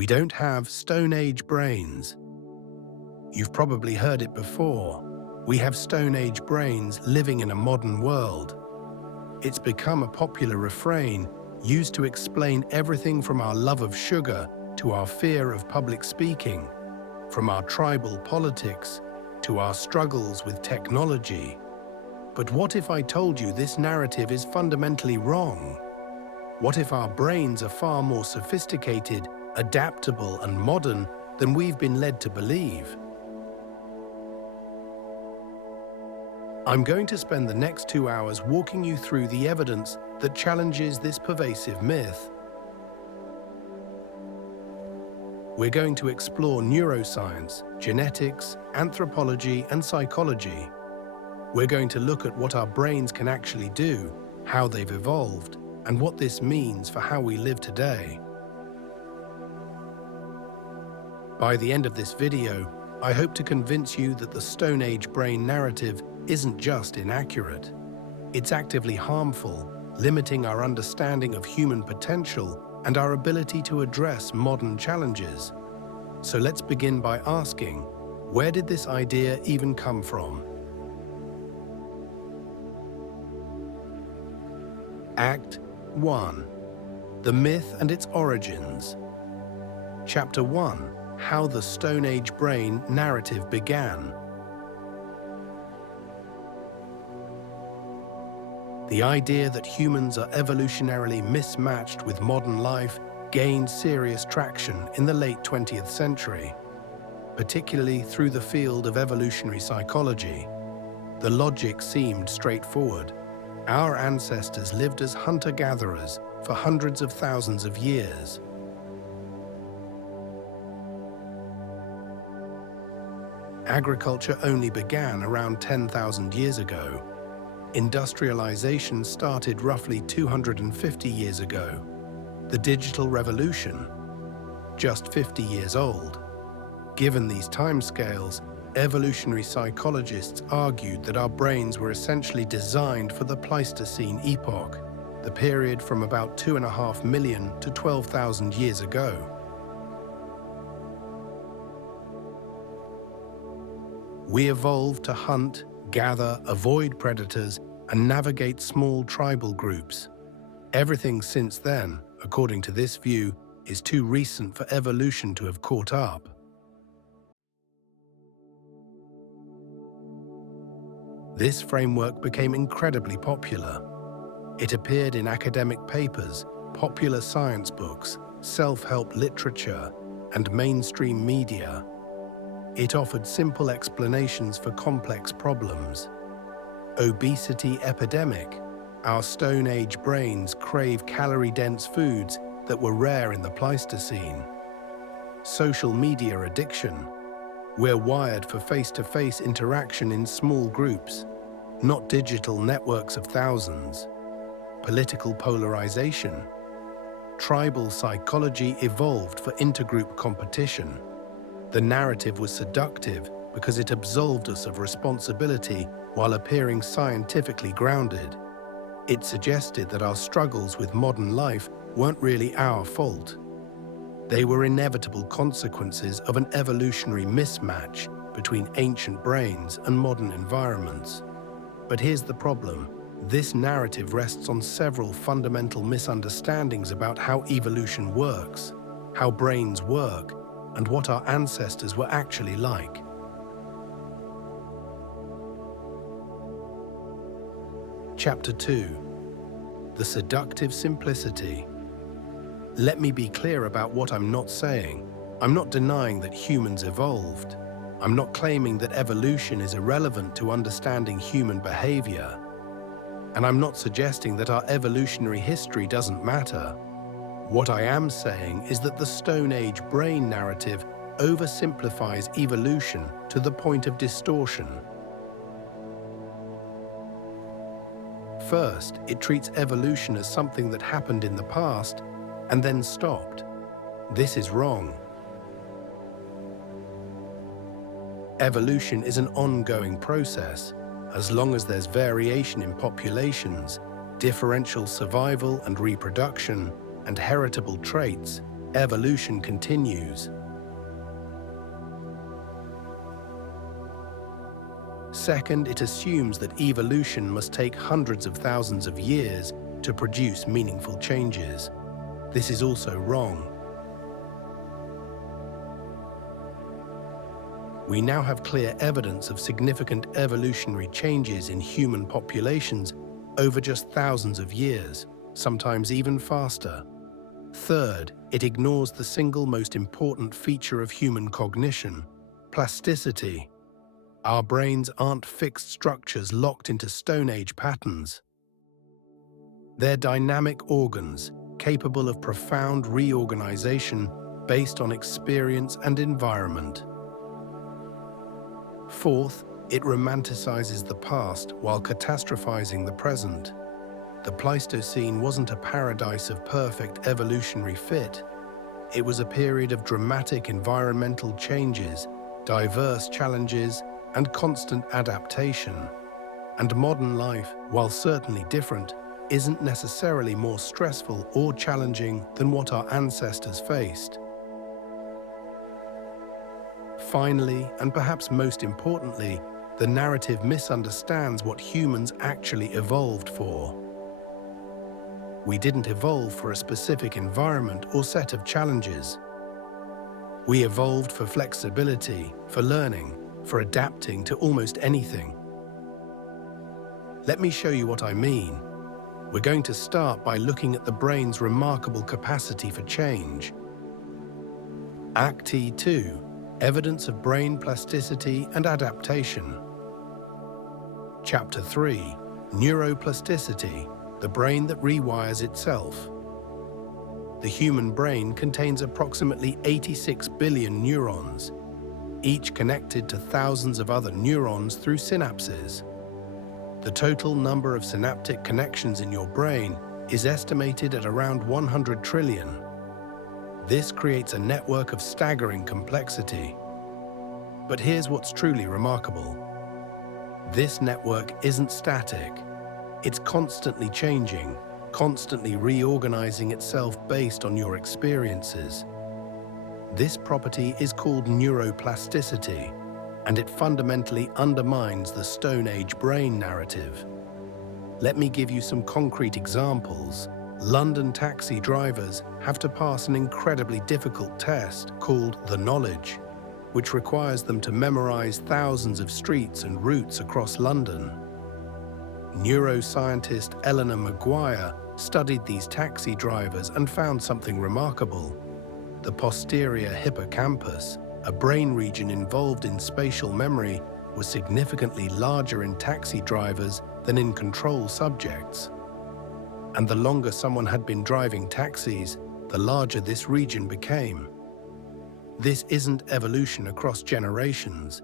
We don't have Stone Age brains. You've probably heard it before. We have Stone Age brains living in a modern world. It's become a popular refrain used to explain everything from our love of sugar to our fear of public speaking, from our tribal politics to our struggles with technology. But what if I told you this narrative is fundamentally wrong? What if our brains are far more sophisticated, adaptable, and modern than we've been led to believe? I'm going to spend the next 2 hours walking you through the evidence that challenges this pervasive myth. We're going to explore neuroscience, genetics, anthropology, and psychology. We're going to look at what our brains can actually do, how they've evolved, and what this means for how we live today. By the end of this video, I hope to convince you that the Stone Age brain narrative isn't just inaccurate. It's actively harmful, limiting our understanding of human potential and our ability to address modern challenges. So let's begin by asking, where did this idea even come from? Act 1. The Myth and its Origins. Chapter 1. How the Stone Age brain narrative began. The idea that humans are evolutionarily mismatched with modern life gained serious traction in the late 20th century, particularly through the field of evolutionary psychology. The logic seemed straightforward. Our ancestors lived as hunter-gatherers for hundreds of thousands of years. Agriculture only began around 10,000 years ago. Industrialization started roughly 250 years ago. The digital revolution, just 50 years old. Given these timescales, evolutionary psychologists argued that our brains were essentially designed for the Pleistocene epoch, the period from about 2.5 million to 12,000 years ago. We evolved to hunt, gather, avoid predators, and navigate small tribal groups. Everything since then, according to this view, is too recent for evolution to have caught up. This framework became incredibly popular. It appeared in academic papers, popular science books, self-help literature, and mainstream media. It offered simple explanations for complex problems. Obesity epidemic. Our Stone Age brains crave calorie-dense foods that were rare in the Pleistocene. Social media addiction. We're wired for face-to-face interaction in small groups, not digital networks of thousands. Political polarization. Tribal psychology evolved for intergroup competition. The narrative was seductive because it absolved us of responsibility while appearing scientifically grounded. It suggested that our struggles with modern life weren't really our fault. They were inevitable consequences of an evolutionary mismatch between ancient brains and modern environments. But here's the problem. This narrative rests on several fundamental misunderstandings about how evolution works, how brains work, and what our ancestors were actually like. Chapter 2. The Seductive Simplicity. Let me be clear about what I'm not saying. I'm not denying that humans evolved. I'm not claiming that evolution is irrelevant to understanding human behavior. And I'm not suggesting that our evolutionary history doesn't matter. What I am saying is that the Stone Age brain narrative oversimplifies evolution to the point of distortion. First, it treats evolution as something that happened in the past and then stopped. This is wrong. Evolution is an ongoing process. As long as there's variation in populations, differential survival and reproduction, and heritable traits, evolution continues. Second, it assumes that evolution must take hundreds of thousands of years to produce meaningful changes. This is also wrong. We now have clear evidence of significant evolutionary changes in human populations over just thousands of years, sometimes even faster. Third, it ignores the single most important feature of human cognition: plasticity. Our brains aren't fixed structures locked into Stone Age patterns. They're dynamic organs capable of profound reorganization based on experience and environment. Fourth, it romanticizes the past while catastrophizing the present. The Pleistocene wasn't a paradise of perfect evolutionary fit. It was a period of dramatic environmental changes, diverse challenges, and constant adaptation. And modern life, while certainly different, isn't necessarily more stressful or challenging than what our ancestors faced. Finally, and perhaps most importantly, the narrative misunderstands what humans actually evolved for. We didn't evolve for a specific environment or set of challenges. We evolved for flexibility, for learning, for adapting to almost anything. Let me show you what I mean. We're going to start by looking at the brain's remarkable capacity for change. Act 2. Evidence of brain plasticity and adaptation. Chapter 3. Neuroplasticity, the brain that rewires itself. The human brain contains approximately 86 billion neurons, each connected to thousands of other neurons through synapses. The total number of synaptic connections in your brain is estimated at around 100 trillion. This creates a network of staggering complexity. But here's what's truly remarkable. This network isn't static. It's constantly changing, constantly reorganizing itself based on your experiences. This property is called neuroplasticity, and it fundamentally undermines the Stone Age brain narrative. Let me give you some concrete examples. London taxi drivers have to pass an incredibly difficult test called the knowledge, which requires them to memorize thousands of streets and routes across London. Neuroscientist Eleanor Maguire studied these taxi drivers and found something remarkable. The posterior hippocampus, a brain region involved in spatial memory, was significantly larger in taxi drivers than in control subjects. And the longer someone had been driving taxis, the larger this region became. This isn't evolution across generations.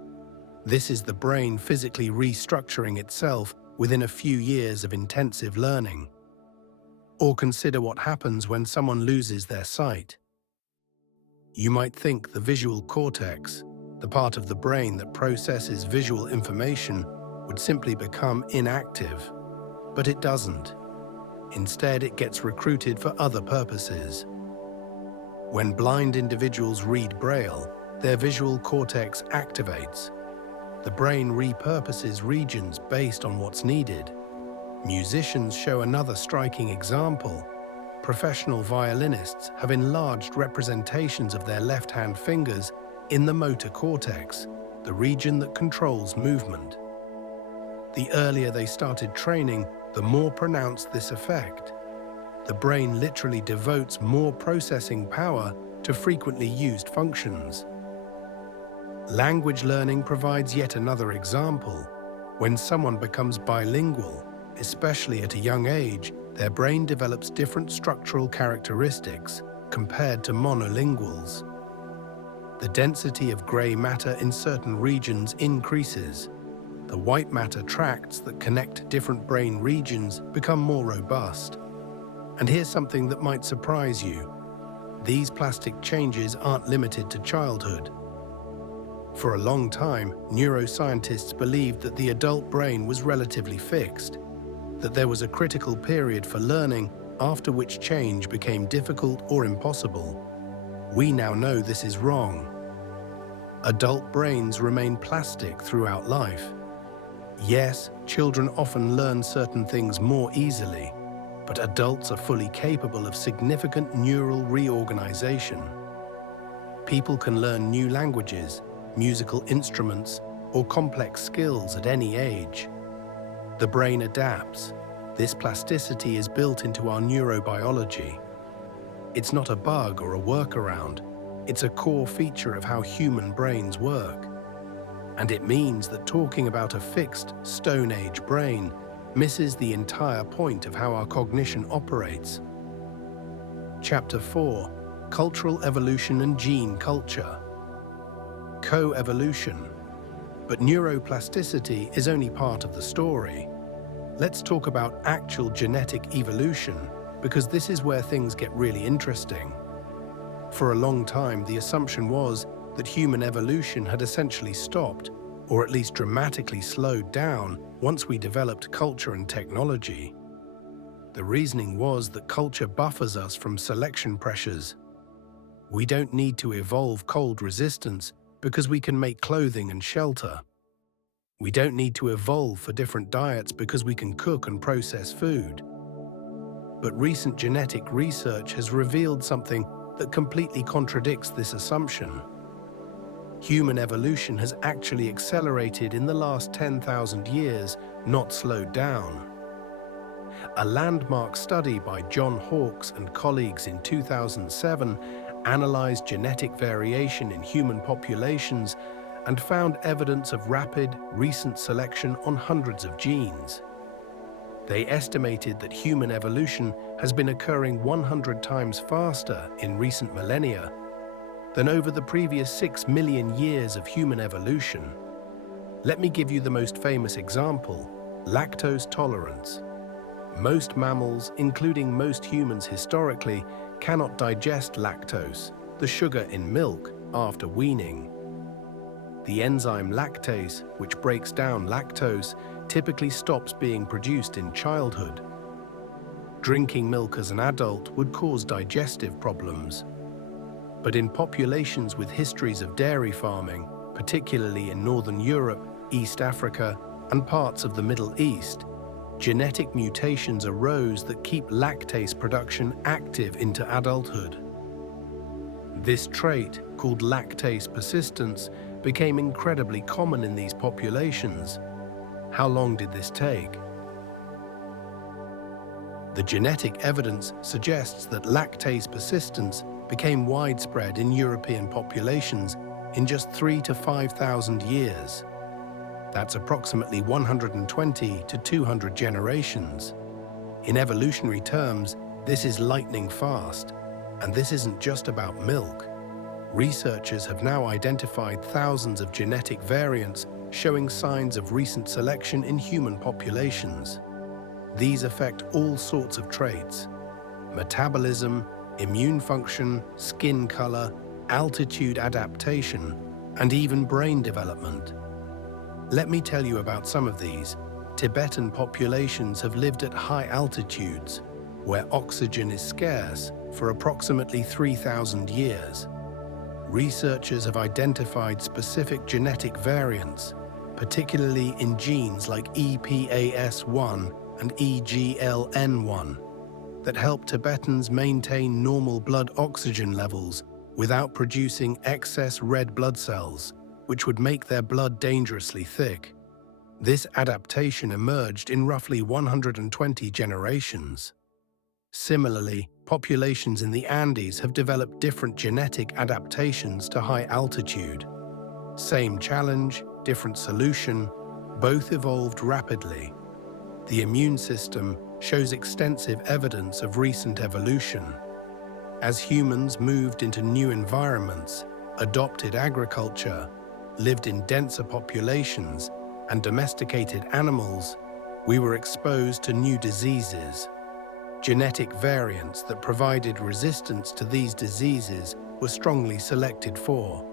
This is the brain physically restructuring itself within a few years of intensive learning. Or consider what happens when someone loses their sight. You might think the visual cortex, the part of the brain that processes visual information, would simply become inactive. But it doesn't. Instead, it gets recruited for other purposes. When blind individuals read Braille, their visual cortex activates. The brain repurposes regions based on what's needed. Musicians show another striking example. Professional violinists have enlarged representations of their left-hand fingers in the motor cortex, the region that controls movement. The earlier they started training, the more pronounced this effect. The brain literally devotes more processing power to frequently used functions. Language learning provides yet another example. When someone becomes bilingual, especially at a young age, their brain develops different structural characteristics compared to monolinguals. The density of gray matter in certain regions increases. The white matter tracts that connect different brain regions become more robust. And here's something that might surprise you. These plastic changes aren't limited to childhood. For a long time, neuroscientists believed that the adult brain was relatively fixed, that there was a critical period for learning after which change became difficult or impossible. We now know this is wrong. Adult brains remain plastic throughout life. Yes, children often learn certain things more easily, but adults are fully capable of significant neural reorganization. People can learn new languages, musical instruments, or complex skills at any age. The brain adapts. This plasticity is built into our neurobiology. It's not a bug or a workaround. It's a core feature of how human brains work. And it means that talking about a fixed, Stone Age brain misses the entire point of how our cognition operates. Chapter 4: Cultural Evolution and Gene Culture. Co-evolution. But neuroplasticity is only part of the story. Let's talk about actual genetic evolution, because this is where things get really interesting. For a long time, the assumption was that human evolution had essentially stopped, or at least dramatically slowed down, once we developed culture and technology. The reasoning was that culture buffers us from selection pressures. We don't need to evolve cold resistance because we can make clothing and shelter. We don't need to evolve for different diets because we can cook and process food. But recent genetic research has revealed something that completely contradicts this assumption. Human evolution has actually accelerated in the last 10,000 years, not slowed down. A landmark study by John Hawkes and colleagues in 2007 analyzed genetic variation in human populations and found evidence of rapid, recent selection on hundreds of genes. They estimated that human evolution has been occurring 100 times faster in recent millennia than over the previous 6 million years of human evolution. Let me give you the most famous example: lactose tolerance. Most mammals, including most humans historically, cannot digest lactose, the sugar in milk, after weaning. The enzyme lactase, which breaks down lactose, typically stops being produced in childhood. Drinking milk as an adult would cause digestive problems. But in populations with histories of dairy farming, particularly in Northern Europe, East Africa, and parts of the Middle East, genetic mutations arose that keep lactase production active into adulthood. This trait, called lactase persistence, became incredibly common in these populations. How long did this take? The genetic evidence suggests that lactase persistence became widespread in European populations in just 3,000 to 5,000 years. That's approximately 120 to 200 generations. In evolutionary terms, this is lightning fast. And this isn't just about milk. Researchers have now identified thousands of genetic variants showing signs of recent selection in human populations. These affect all sorts of traits: metabolism, immune function, skin color, altitude adaptation, and even brain development. Let me tell you about some of these. Tibetan populations have lived at high altitudes, where oxygen is scarce, for approximately 3,000 years. Researchers have identified specific genetic variants, particularly in genes like EPAS1 and EGLN1, that help Tibetans maintain normal blood oxygen levels without producing excess red blood cells, which would make their blood dangerously thick. This adaptation emerged in roughly 120 generations. Similarly, populations in the Andes have developed different genetic adaptations to high altitude. Same challenge, different solution, both evolved rapidly. The immune system shows extensive evidence of recent evolution. As humans moved into new environments, adopted agriculture, lived in denser populations, and domesticated animals, we were exposed to new diseases. Genetic variants that provided resistance to these diseases were strongly selected for.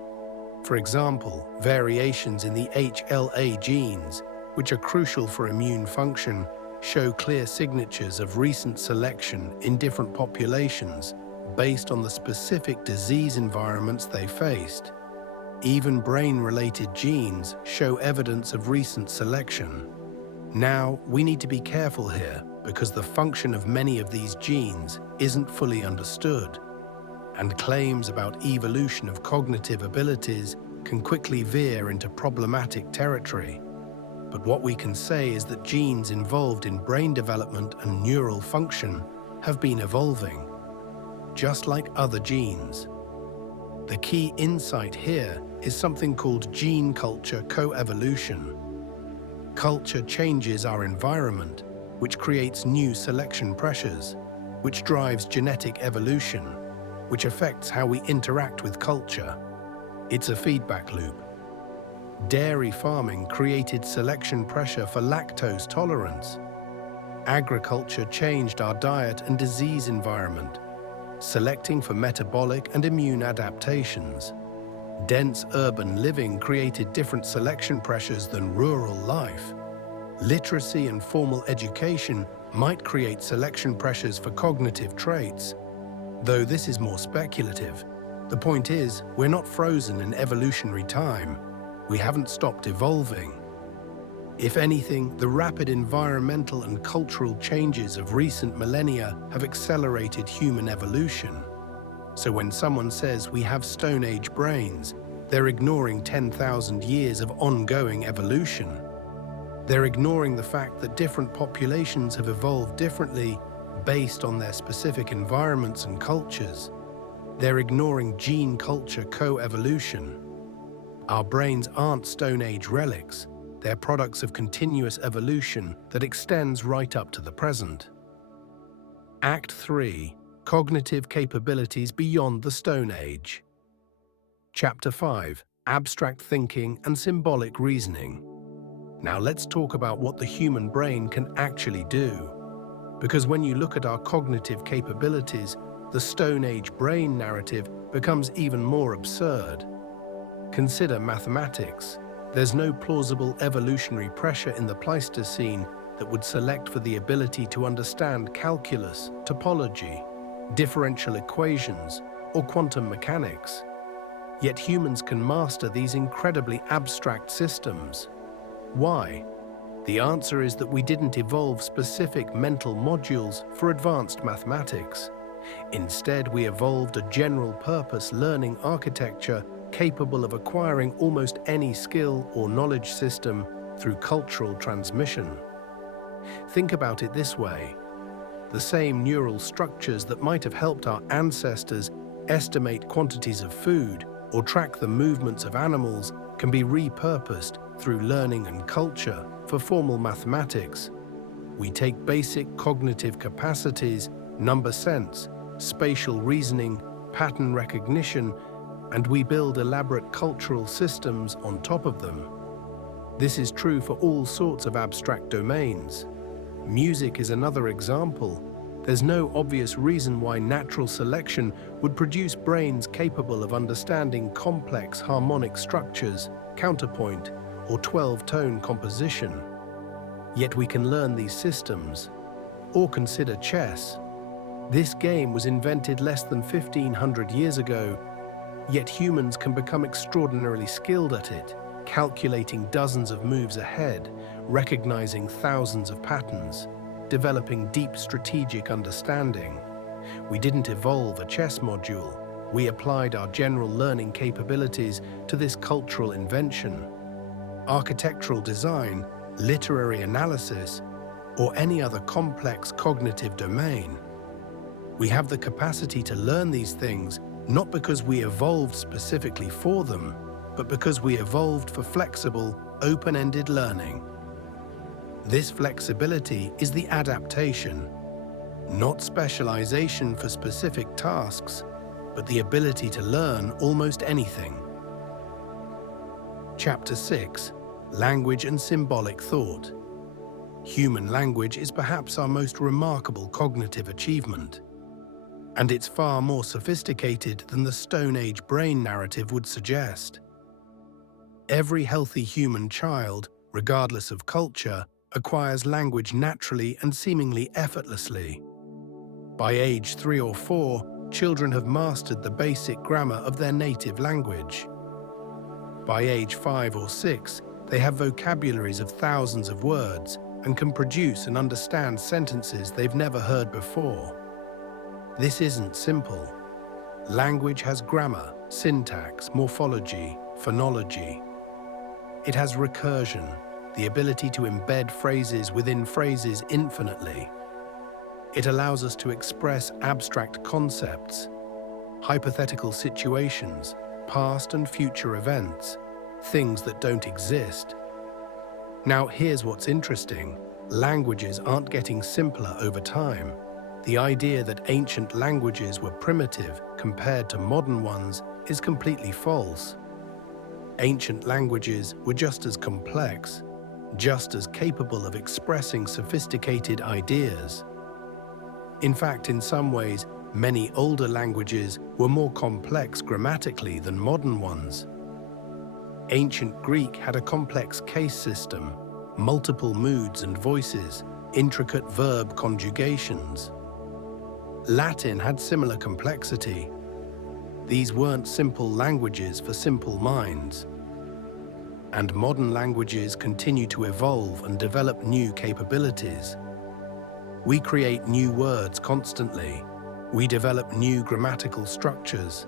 For example, variations in the HLA genes, which are crucial for immune function, show clear signatures of recent selection in different populations, based on the specific disease environments they faced. Even brain-related genes show evidence of recent selection. Now, we need to be careful here because the function of many of these genes isn't fully understood, and claims about evolution of cognitive abilities can quickly veer into problematic territory. But what we can say is that genes involved in brain development and neural function have been evolving, just like other genes. The key insight here is something called gene culture coevolution. Culture changes our environment, which creates new selection pressures, which drives genetic evolution, which affects how we interact with culture. It's a feedback loop. Dairy farming created selection pressure for lactose tolerance. Agriculture changed our diet and disease environment, selecting for metabolic and immune adaptations. Dense urban living created different selection pressures than rural life. Literacy and formal education might create selection pressures for cognitive traits, though this is more speculative. The point is, we're not frozen in evolutionary time. We haven't stopped evolving. If anything, the rapid environmental and cultural changes of recent millennia have accelerated human evolution. So when someone says we have Stone Age brains, they're ignoring 10,000 years of ongoing evolution. They're ignoring the fact that different populations have evolved differently based on their specific environments and cultures. They're ignoring gene culture coevolution. Our brains aren't Stone Age relics. They're products of continuous evolution that extends right up to the present. Act 3. Cognitive capabilities beyond the Stone Age. Chapter 5. Abstract thinking and symbolic reasoning. Now let's talk about what the human brain can actually do. Because when you look at our cognitive capabilities, the Stone Age brain narrative becomes even more absurd. Consider mathematics. There's no plausible evolutionary pressure in the Pleistocene that would select for the ability to understand calculus, topology, differential equations, or quantum mechanics. Yet humans can master these incredibly abstract systems. Why? The answer is that we didn't evolve specific mental modules for advanced mathematics. Instead, we evolved a general-purpose learning architecture capable of acquiring almost any skill or knowledge system through cultural transmission. Think about it this way. The same neural structures that might have helped our ancestors estimate quantities of food or track the movements of animals can be repurposed through learning and culture for formal mathematics. We take basic cognitive capacities, number sense, spatial reasoning, pattern recognition, and we build elaborate cultural systems on top of them. This is true for all sorts of abstract domains. Music is another example. There's no obvious reason why natural selection would produce brains capable of understanding complex harmonic structures, counterpoint, or 12-tone composition. Yet we can learn these systems. Or consider chess. This game was invented less than 1,500 years ago, yet humans can become extraordinarily skilled at it, calculating dozens of moves ahead, recognizing thousands of patterns, developing deep strategic understanding. We didn't evolve a chess module. We applied our general learning capabilities to this cultural invention. Architectural design, literary analysis, or any other complex cognitive domain. We have the capacity to learn these things not because we evolved specifically for them, but because we evolved for flexible, open-ended learning. This flexibility is the adaptation, not specialization for specific tasks, but the ability to learn almost anything. Chapter 6. Language and Symbolic Thought. Human language is perhaps our most remarkable cognitive achievement, and it's far more sophisticated than the Stone Age brain narrative would suggest. Every healthy human child, regardless of culture, acquires language naturally and seemingly effortlessly. By age 3 or 4, children have mastered the basic grammar of their native language. By age 5 or 6, they have vocabularies of thousands of words and can produce and understand sentences they've never heard before. This isn't simple. Language has grammar, syntax, morphology, phonology. It has recursion, the ability to embed phrases within phrases infinitely. It allows us to express abstract concepts, hypothetical situations, past and future events, things that don't exist. Now, here's what's interesting. Languages aren't getting simpler over time. The idea that ancient languages were primitive compared to modern ones is completely false. Ancient languages were just as complex, just as capable of expressing sophisticated ideas. In fact, in some ways, many older languages were more complex grammatically than modern ones. Ancient Greek had a complex case system, multiple moods and voices, intricate verb conjugations. Latin had similar complexity. These weren't simple languages for simple minds. And modern languages continue to evolve and develop new capabilities. We create new words constantly. We develop new grammatical structures.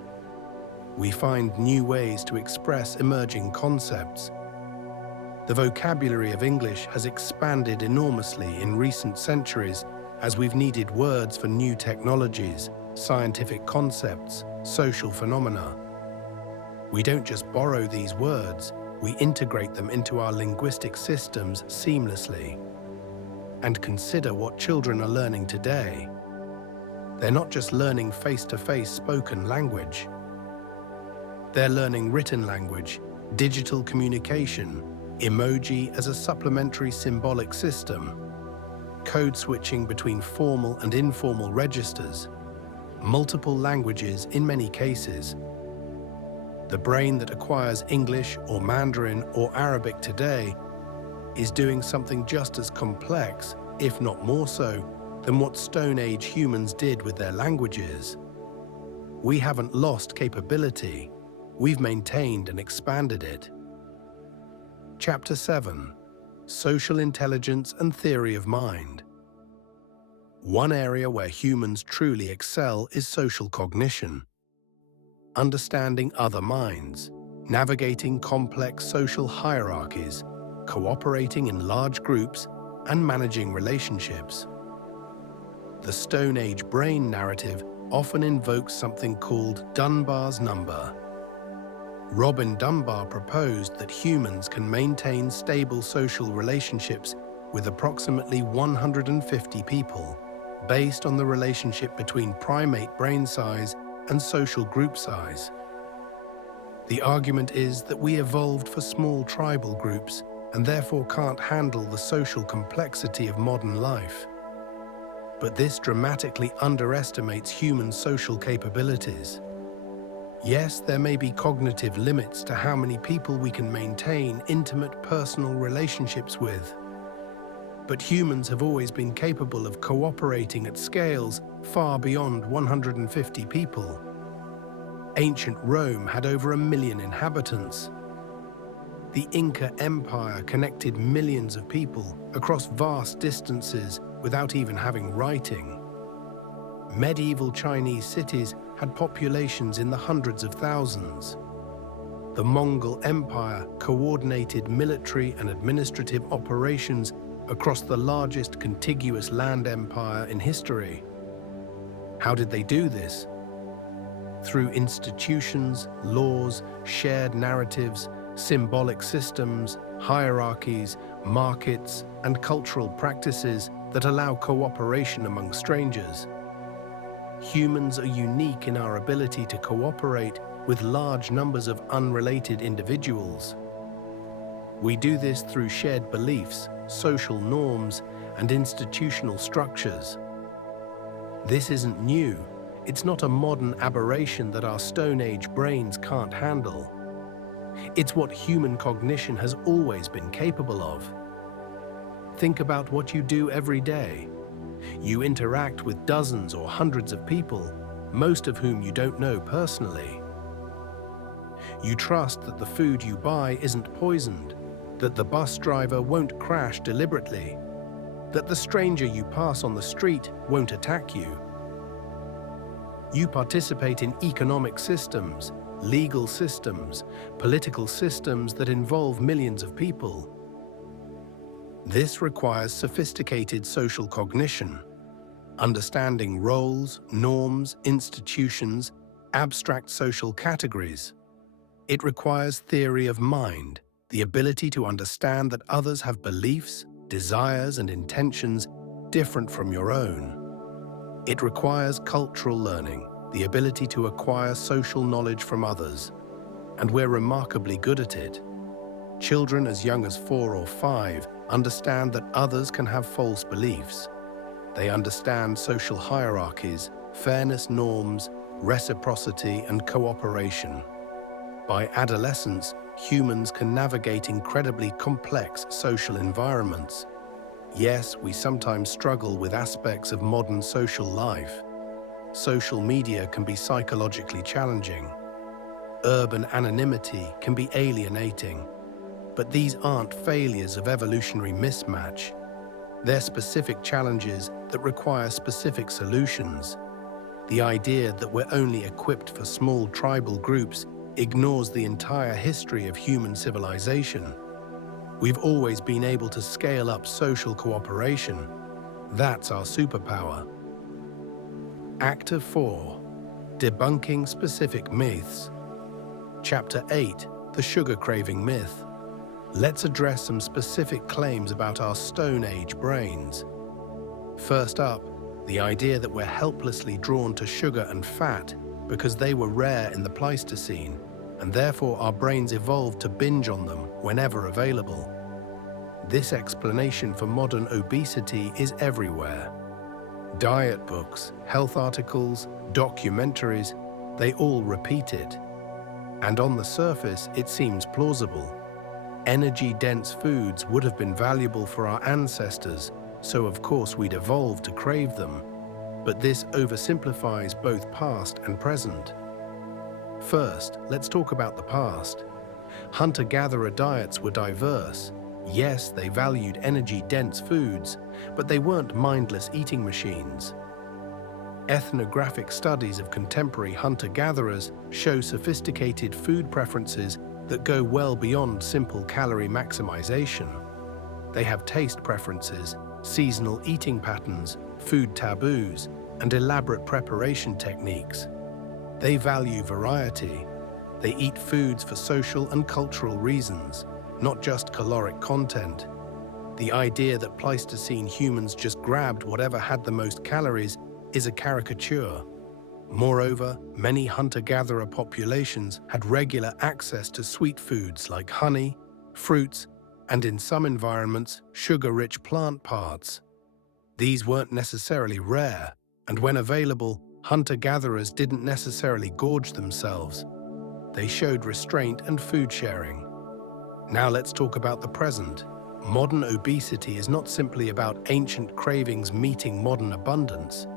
We find new ways to express emerging concepts. The vocabulary of English has expanded enormously in recent centuries as we've needed words for new technologies, scientific concepts, social phenomena. We don't just borrow these words, we integrate them into our linguistic systems seamlessly. And consider what children are learning today. They're not just learning face-to-face spoken language. They're learning written language, digital communication, emoji as a supplementary symbolic system, code switching between formal and informal registers, multiple languages in many cases. The brain that acquires English or Mandarin or Arabic today is doing something just as complex, if not more so, than what Stone Age humans did with their languages. We haven't lost capability, we've maintained and expanded it. Chapter 7: Social Intelligence and Theory of Mind. One area where humans truly excel is social cognition. Understanding other minds, navigating complex social hierarchies, cooperating in large groups, and managing relationships. The Stone Age brain narrative often invokes something called Dunbar's number. Robin Dunbar proposed that humans can maintain stable social relationships with approximately 150 people, based on the relationship between primate brain size and social group size. The argument is that we evolved for small tribal groups and therefore can't handle the social complexity of modern life. But this dramatically underestimates human social capabilities. Yes, there may be cognitive limits to how many people we can maintain intimate personal relationships with. But humans have always been capable of cooperating at scales far beyond 150 people. Ancient Rome had over 1 million inhabitants. The Inca Empire connected millions of people across vast distances without even having writing. Medieval Chinese cities had populations in the hundreds of thousands. The Mongol Empire coordinated military and administrative operations across the largest contiguous land empire in history. How did they do this? Through institutions, laws, shared narratives, symbolic systems, hierarchies, markets, and cultural practices that allow cooperation among strangers. Humans are unique in our ability to cooperate with large numbers of unrelated individuals. We do this through shared beliefs, social norms, and institutional structures. This isn't new. It's not a modern aberration that our Stone Age brains can't handle. It's what human cognition has always been capable of. Think about what you do every day. You interact with dozens or hundreds of people, most of whom you don't know personally. You trust that the food you buy isn't poisoned, that the bus driver won't crash deliberately, that the stranger you pass on the street won't attack you. You participate in economic systems, legal systems, political systems that involve millions of people. This requires sophisticated social cognition, understanding roles, norms, institutions, abstract social categories. It requires theory of mind, the ability to understand that others have beliefs, desires, and intentions different from your own. It requires cultural learning, the ability to acquire social knowledge from others, and we're remarkably good at it. Children as young as 4 or 5 understand that others can have false beliefs. They understand social hierarchies, fairness norms, reciprocity, and cooperation. By adolescence, humans can navigate incredibly complex social environments. Yes, we sometimes struggle with aspects of modern social life. Social media can be psychologically challenging. Urban anonymity can be alienating. But these aren't failures of evolutionary mismatch. They're specific challenges that require specific solutions. The idea that we're only equipped for small tribal groups ignores the entire history of human civilization. We've always been able to scale up social cooperation. That's our superpower. Active 4. Debunking Specific Myths. Chapter 8. The Sugar Craving Myth. Let's address some specific claims about our Stone Age brains. First up, the idea that we're helplessly drawn to sugar and fat because they were rare in the Pleistocene, and therefore our brains evolved to binge on them whenever available. This explanation for modern obesity is everywhere. Diet books, health articles, documentaries, they all repeat it. And on the surface, it seems plausible. Energy-dense foods would have been valuable for our ancestors, so of course we'd evolved to crave them. But this oversimplifies both past and present. First, let's talk about the past. Hunter-gatherer diets were diverse. Yes, they valued energy-dense foods, but they weren't mindless eating machines. Ethnographic studies of contemporary hunter-gatherers show sophisticated food preferences that go well beyond simple calorie maximization. They have taste preferences, seasonal eating patterns, food taboos, and elaborate preparation techniques. They value variety. They eat foods for social and cultural reasons, not just caloric content. The idea that Pleistocene humans just grabbed whatever had the most calories is a caricature. Moreover, many hunter-gatherer populations had regular access to sweet foods like honey, fruits, and in some environments, sugar-rich plant parts. These weren't necessarily rare, and when available, hunter-gatherers didn't necessarily gorge themselves. They showed restraint and food sharing. Now let's talk about the present. Modern obesity is not simply about ancient cravings meeting modern abundance.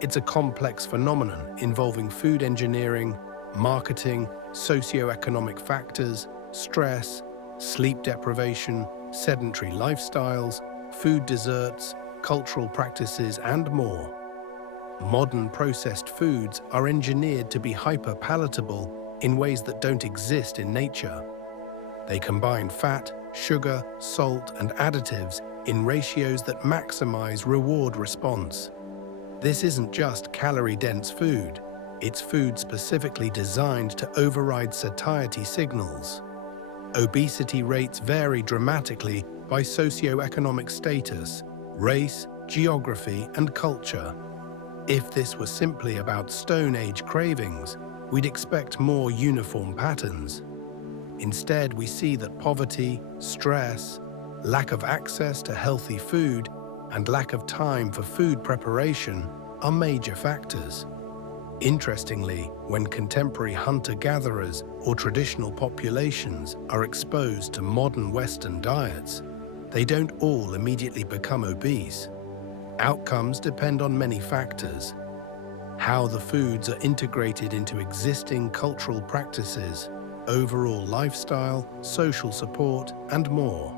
It's a complex phenomenon involving food engineering, marketing, socioeconomic factors, stress, sleep deprivation, sedentary lifestyles, food desserts, cultural practices, and more. Modern processed foods are engineered to be hyper-palatable in ways that don't exist in nature. They combine fat, sugar, salt, and additives in ratios that maximize reward response. This isn't just calorie-dense food, it's food specifically designed to override satiety signals. Obesity rates vary dramatically by socioeconomic status, race, geography, and culture. If this were simply about Stone Age cravings, we'd expect more uniform patterns. Instead, we see that poverty, stress, lack of access to healthy food, and lack of time for food preparation are major factors. Interestingly, when contemporary hunter-gatherers or traditional populations are exposed to modern Western diets, they don't all immediately become obese. Outcomes depend on many factors. how the foods are integrated into existing cultural practices, overall lifestyle, social support, and more.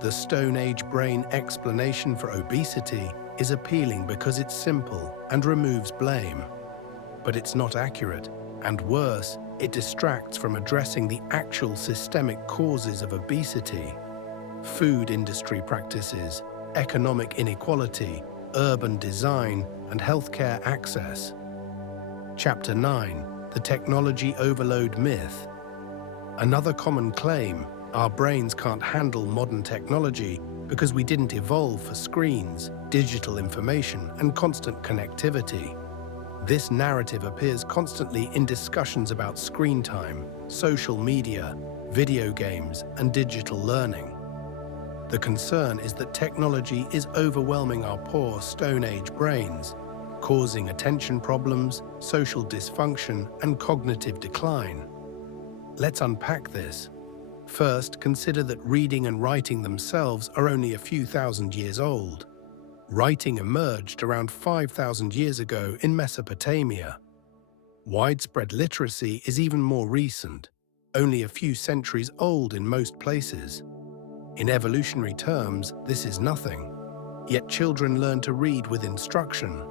The Stone Age brain explanation for obesity is appealing because it's simple and removes blame. But it's not accurate, and worse, it distracts from addressing the actual systemic causes of obesity. Food industry practices, economic inequality, urban design, and healthcare access. Chapter 9: The Technology Overload Myth. Another common claim: our brains can't handle modern technology because we didn't evolve for screens, digital information, and constant connectivity. This narrative appears constantly in discussions about screen time, social media, video games, and digital learning. The concern is that technology is overwhelming our poor Stone Age brains, causing attention problems, social dysfunction, and cognitive decline. Let's unpack this. First, consider that reading and writing themselves are only a few thousand years old. Writing emerged around 5,000 years ago in Mesopotamia. Widespread literacy is even more recent, only a few centuries old in most places. In evolutionary terms, this is nothing. Yet children learn to read with instruction.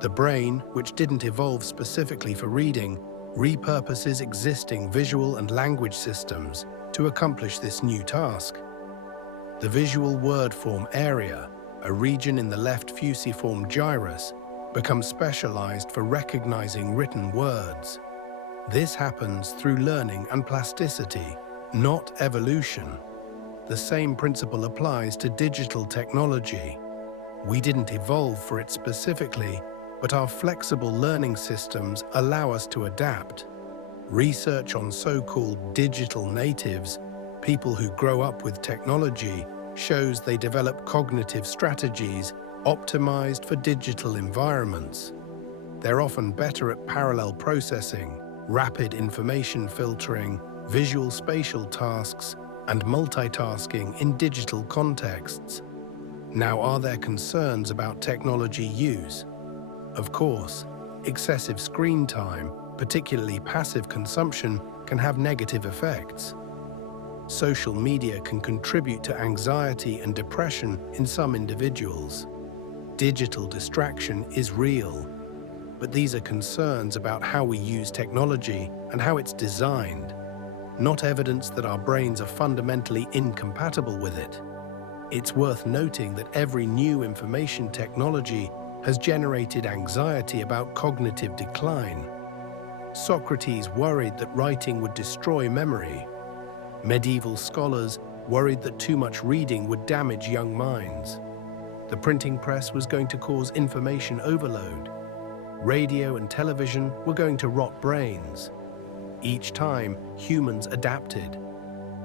The brain, which didn't evolve specifically for reading, repurposes existing visual and language systems to accomplish this new task. The visual word form area, a region in the left fusiform gyrus, becomes specialized for recognizing written words. This happens through learning and plasticity, not evolution. The same principle applies to digital technology. We didn't evolve for it specifically, but our flexible learning systems allow us to adapt. Research on so-called digital natives, people who grow up with technology, shows they develop cognitive strategies optimized for digital environments. They're often better at parallel processing, rapid information filtering, visual spatial tasks, and multitasking in digital contexts. Now, are there concerns about technology use? Of course, excessive screen time, particularly passive consumption, can have negative effects. Social media can contribute to anxiety and depression in some individuals. Digital distraction is real, but these are concerns about how we use technology and how it's designed, not evidence that our brains are fundamentally incompatible with it. It's worth noting that every new information technology has generated anxiety about cognitive decline. Socrates worried that writing would destroy memory. Medieval scholars worried that too much reading would damage young minds. The printing press was going to cause information overload. Radio and television were going to rot brains. Each time, humans adapted.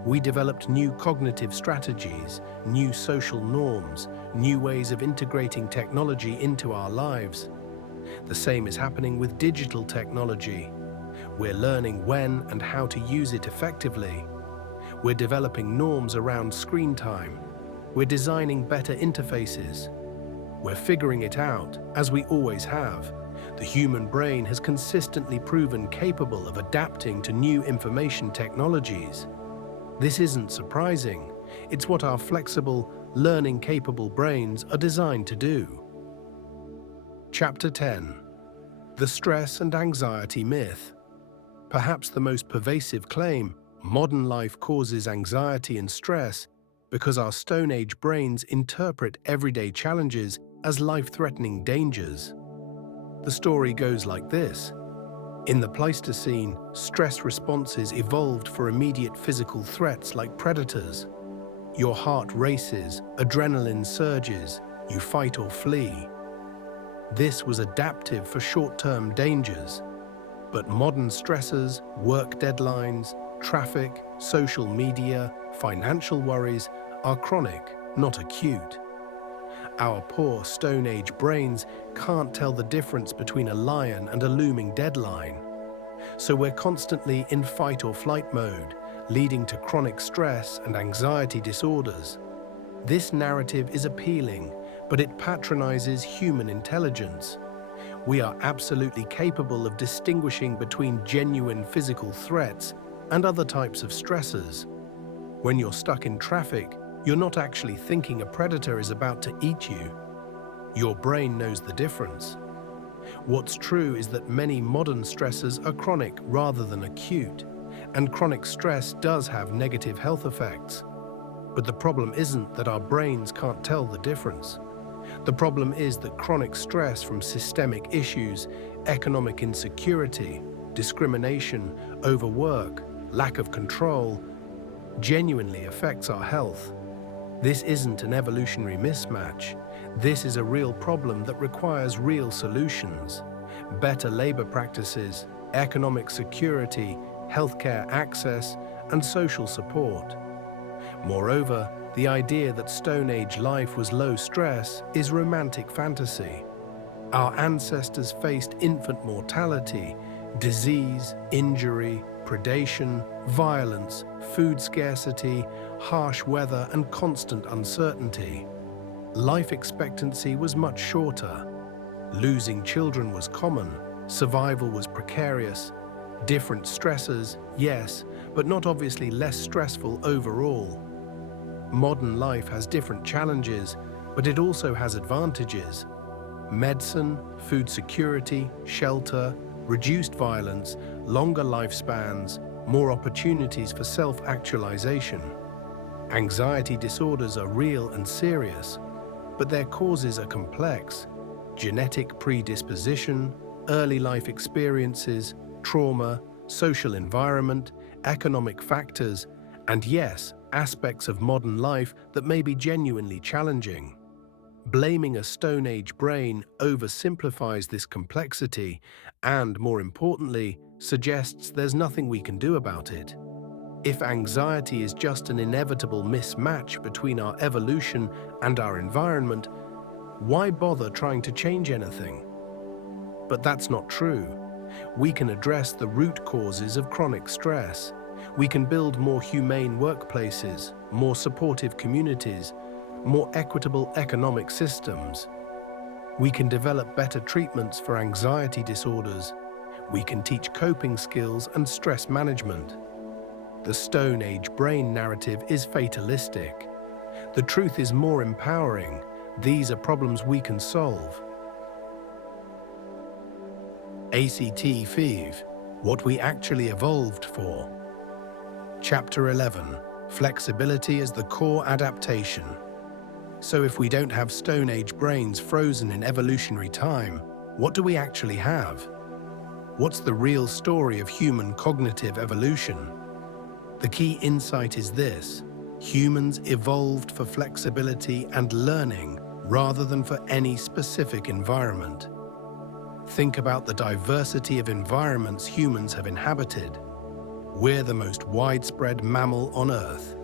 We developed new cognitive strategies, new social norms, new ways of integrating technology into our lives. The same is happening with digital technology. We're learning when and how to use it effectively. We're developing norms around screen time. We're designing better interfaces. We're figuring it out, as we always have. The human brain has consistently proven capable of adapting to new information technologies. This isn't surprising. It's what our flexible, learning-capable brains are designed to do. Chapter 10: The Stress and Anxiety Myth. Perhaps the most pervasive claim: modern life causes anxiety and stress because our Stone Age brains interpret everyday challenges as life-threatening dangers. The story goes like this. In the Pleistocene, stress responses evolved for immediate physical threats like predators. Your heart races, adrenaline surges, you fight or flee. This was adaptive for short-term dangers. But modern stressors, work deadlines, traffic, social media, financial worries are chronic, not acute. Our poor Stone Age brains can't tell the difference between a lion and a looming deadline. So we're constantly in fight or flight mode, leading to chronic stress and anxiety disorders. This narrative is appealing, but it patronizes human intelligence. We are absolutely capable of distinguishing between genuine physical threats and other types of stressors. When you're stuck in traffic, you're not actually thinking a predator is about to eat you. Your brain knows the difference. What's true is that many modern stressors are chronic rather than acute, and chronic stress does have negative health effects. But the problem isn't that our brains can't tell the difference. The problem is that chronic stress from systemic issues, economic insecurity, discrimination, overwork, lack of control, genuinely affects our health. This isn't an evolutionary mismatch. This is a real problem that requires real solutions. Better labor practices, economic security, healthcare access, and social support. Moreover, the idea that Stone Age life was low stress is romantic fantasy. Our ancestors faced infant mortality, disease, injury, predation, violence, food scarcity, harsh weather, and constant uncertainty. Life expectancy was much shorter. Losing children was common, survival was precarious. Different stressors, yes, but not obviously less stressful overall. Modern life has different challenges, but it also has advantages. Medicine, food security, shelter, reduced violence, longer lifespans, more opportunities for self-actualization. Anxiety disorders are real and serious, but their causes are complex. Genetic predisposition, early life experiences, trauma, social environment, economic factors, and yes, aspects of modern life that may be genuinely challenging. Blaming a Stone Age brain oversimplifies this complexity and, more importantly, suggests there's nothing we can do about it. If anxiety is just an inevitable mismatch between our evolution and our environment, why bother trying to change anything? But that's not true. We can address the root causes of chronic stress. We can build more humane workplaces, more supportive communities, more equitable economic systems. We can develop better treatments for anxiety disorders. We can teach coping skills and stress management. The Stone Age brain narrative is fatalistic. The truth is more empowering. These are problems we can solve. ACT-FIV, what we actually evolved for. Chapter 11, Flexibility as the core adaptation. So if we don't have Stone Age brains frozen in evolutionary time, what do we actually have? What's the real story of human cognitive evolution? The key insight is this: humans evolved for flexibility and learning rather than for any specific environment. Think about the diversity of environments humans have inhabited. We're the most widespread mammal on Earth.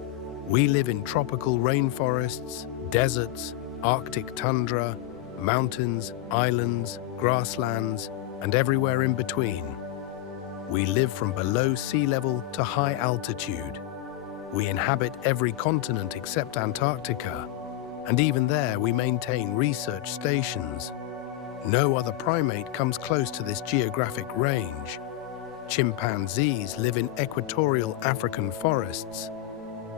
We live in tropical rainforests, deserts, Arctic tundra, mountains, islands, grasslands, and everywhere in between. We live from below sea level to high altitude. We inhabit every continent except Antarctica, and even there we maintain research stations. No other primate comes close to this geographic range. Chimpanzees live in equatorial African forests.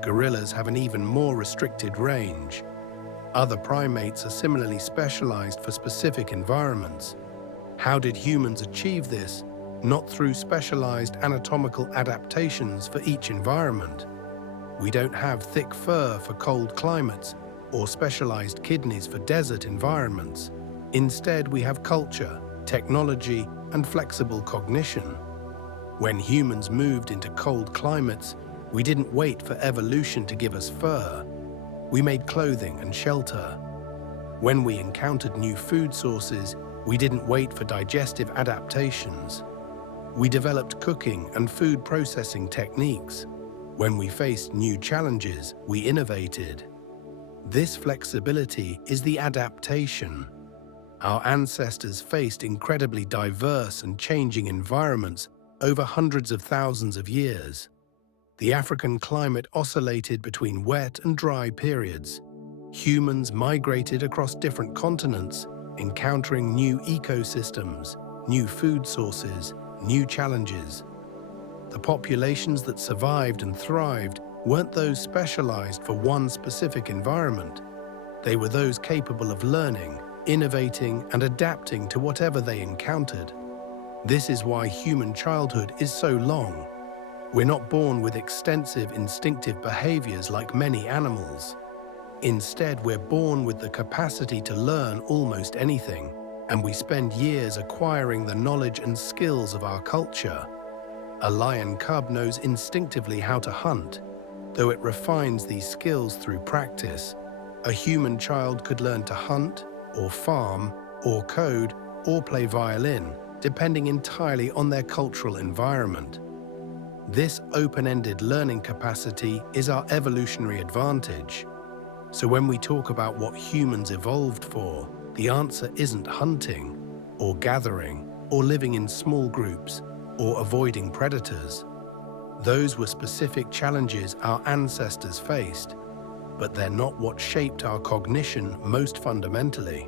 Gorillas have an even more restricted range. Other primates are similarly specialized for specific environments. How did humans achieve this? Not through specialized anatomical adaptations for each environment. We don't have thick fur for cold climates or specialized kidneys for desert environments. Instead, we have culture, technology, and flexible cognition. When humans moved into cold climates, we didn't wait for evolution to give us fur. We made clothing and shelter. When we encountered new food sources, we didn't wait for digestive adaptations. We developed cooking and food processing techniques. When we faced new challenges, we innovated. This flexibility is the adaptation. Our ancestors faced incredibly diverse and changing environments over hundreds of thousands of years. The African climate oscillated between wet and dry periods. Humans migrated across different continents, encountering new ecosystems, new food sources, new challenges. The populations that survived and thrived weren't those specialized for one specific environment. They were those capable of learning, innovating, and adapting to whatever they encountered. This is why human childhood is so long. We're not born with extensive instinctive behaviors like many animals. Instead, we're born with the capacity to learn almost anything, and we spend years acquiring the knowledge and skills of our culture. A lion cub knows instinctively how to hunt, though it refines these skills through practice. A human child could learn to hunt, or farm, or code, or play violin, depending entirely on their cultural environment. This open-ended learning capacity is our evolutionary advantage. So when we talk about what humans evolved for, the answer isn't hunting, or gathering, or living in small groups, or avoiding predators. Those were specific challenges our ancestors faced, but they're not what shaped our cognition most fundamentally.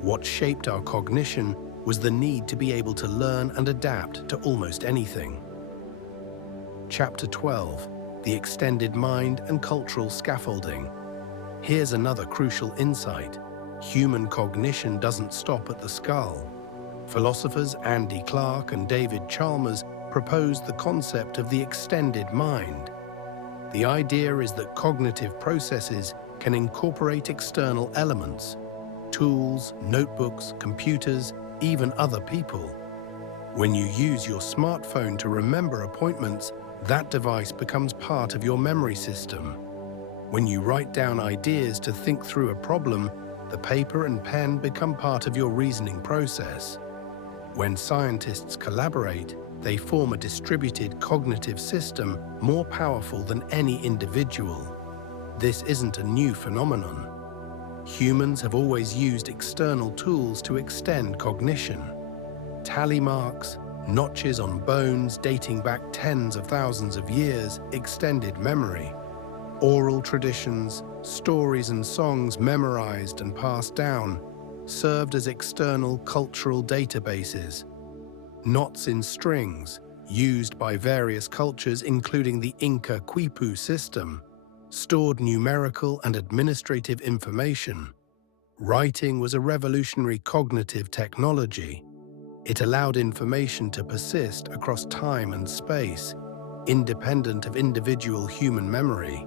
What shaped our cognition was the need to be able to learn and adapt to almost anything. Chapter 12: The Extended Mind and Cultural Scaffolding. Here's another crucial insight. Human cognition doesn't stop at the skull. Philosophers Andy Clark and David Chalmers proposed the concept of the extended mind. The idea is that cognitive processes can incorporate external elements, tools, notebooks, computers, even other people. When you use your smartphone to remember appointments, that device becomes part of your memory system. When you write down ideas to think through a problem, the paper and pen become part of your reasoning process. When scientists collaborate, they form a distributed cognitive system more powerful than any individual. This isn't a new phenomenon. Humans have always used external tools to extend cognition. Tally marks, notches on bones dating back tens of thousands of years extended memory. Oral traditions, stories and songs memorized and passed down served as external cultural databases. Knots in strings, used by various cultures including the Inca Quipu system, stored numerical and administrative information. Writing was a revolutionary cognitive technology. It allowed information to persist across time and space, independent of individual human memory.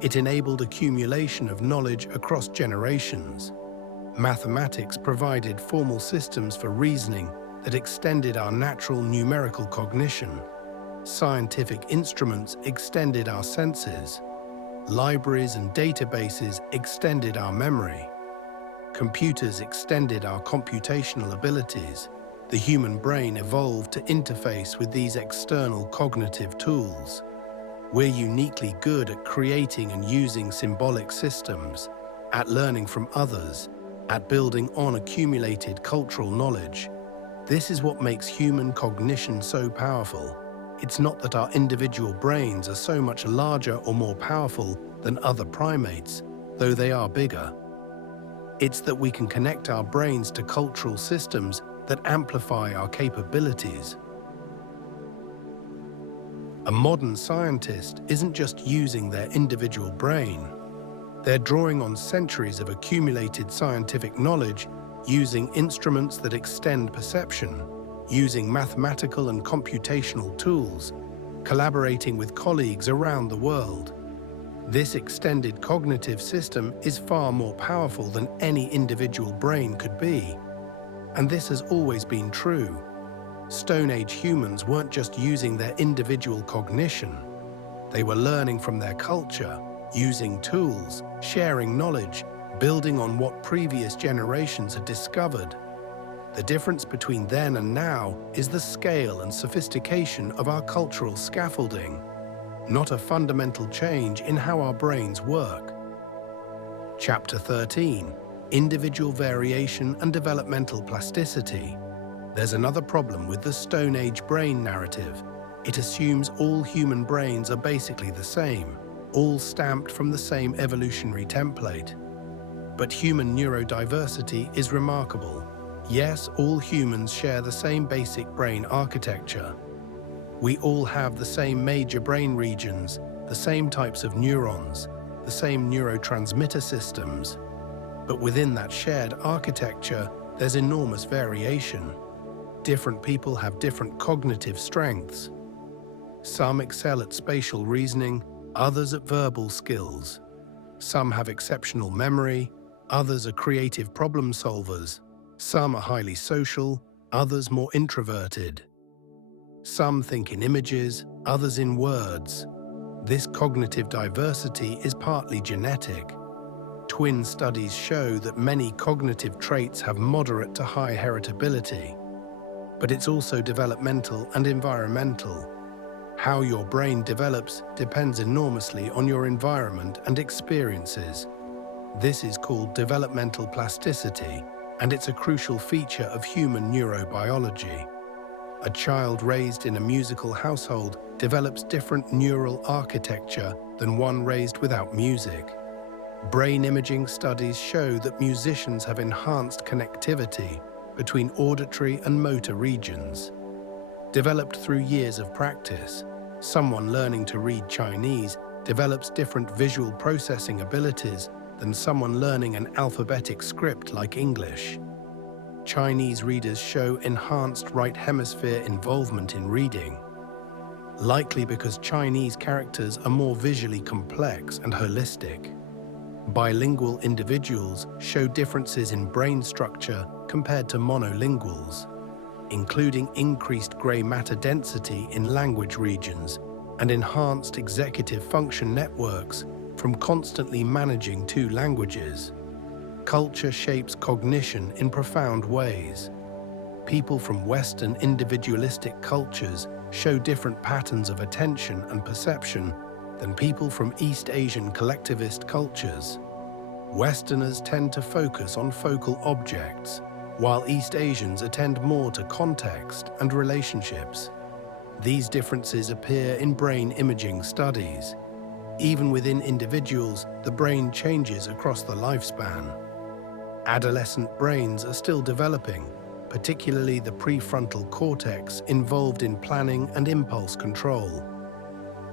It enabled accumulation of knowledge across generations. Mathematics provided formal systems for reasoning that extended our natural numerical cognition. Scientific instruments extended our senses. Libraries and databases extended our memory. Computers extended our computational abilities. The human brain evolved to interface with these external cognitive tools. We're uniquely good at creating and using symbolic systems, at learning from others, at building on accumulated cultural knowledge. This is what makes human cognition so powerful. It's not that our individual brains are so much larger or more powerful than other primates, though they are bigger. It's that we can connect our brains to cultural systems that amplify our capabilities. A modern scientist isn't just using their individual brain. They're drawing on centuries of accumulated scientific knowledge, using instruments that extend perception, using mathematical and computational tools, collaborating with colleagues around the world. This extended cognitive system is far more powerful than any individual brain could be. And this has always been true. Stone Age humans weren't just using their individual cognition. They were learning from their culture, using tools, sharing knowledge, building on what previous generations had discovered. The difference between then and now is the scale and sophistication of our cultural scaffolding, not a fundamental change in how our brains work. Chapter 13: Individual Variation and Developmental Plasticity. There's another problem with the Stone Age brain narrative. It assumes all human brains are basically the same, all stamped from the same evolutionary template. But human neurodiversity is remarkable. Yes, all humans share the same basic brain architecture. We all have the same major brain regions, the same types of neurons, the same neurotransmitter systems. But within that shared architecture, there's enormous variation. Different people have different cognitive strengths. Some excel at spatial reasoning, others at verbal skills. Some have exceptional memory, others are creative problem solvers. Some are highly social, others more introverted. Some think in images, others in words. This cognitive diversity is partly genetic. Twin studies show that many cognitive traits have moderate to high heritability. But it's also developmental and environmental. How your brain develops depends enormously on your environment and experiences. This is called developmental plasticity, and it's a crucial feature of human neurobiology. A child raised in a musical household develops different neural architecture than one raised without music. Brain imaging studies show that musicians have enhanced connectivity between auditory and motor regions. Developed through years of practice, someone learning to read Chinese develops different visual processing abilities than someone learning an alphabetic script like English. Chinese readers show enhanced right hemisphere involvement in reading, likely because Chinese characters are more visually complex and holistic. Bilingual individuals show differences in brain structure compared to monolinguals, including increased gray matter density in language regions and enhanced executive function networks from constantly managing two languages. Culture shapes cognition in profound ways. People from Western individualistic cultures show different patterns of attention and perception than people from East Asian collectivist cultures. Westerners tend to focus on focal objects, while East Asians attend more to context and relationships. These differences appear in brain imaging studies. Even within individuals, the brain changes across the lifespan. Adolescent brains are still developing, particularly the prefrontal cortex involved in planning and impulse control.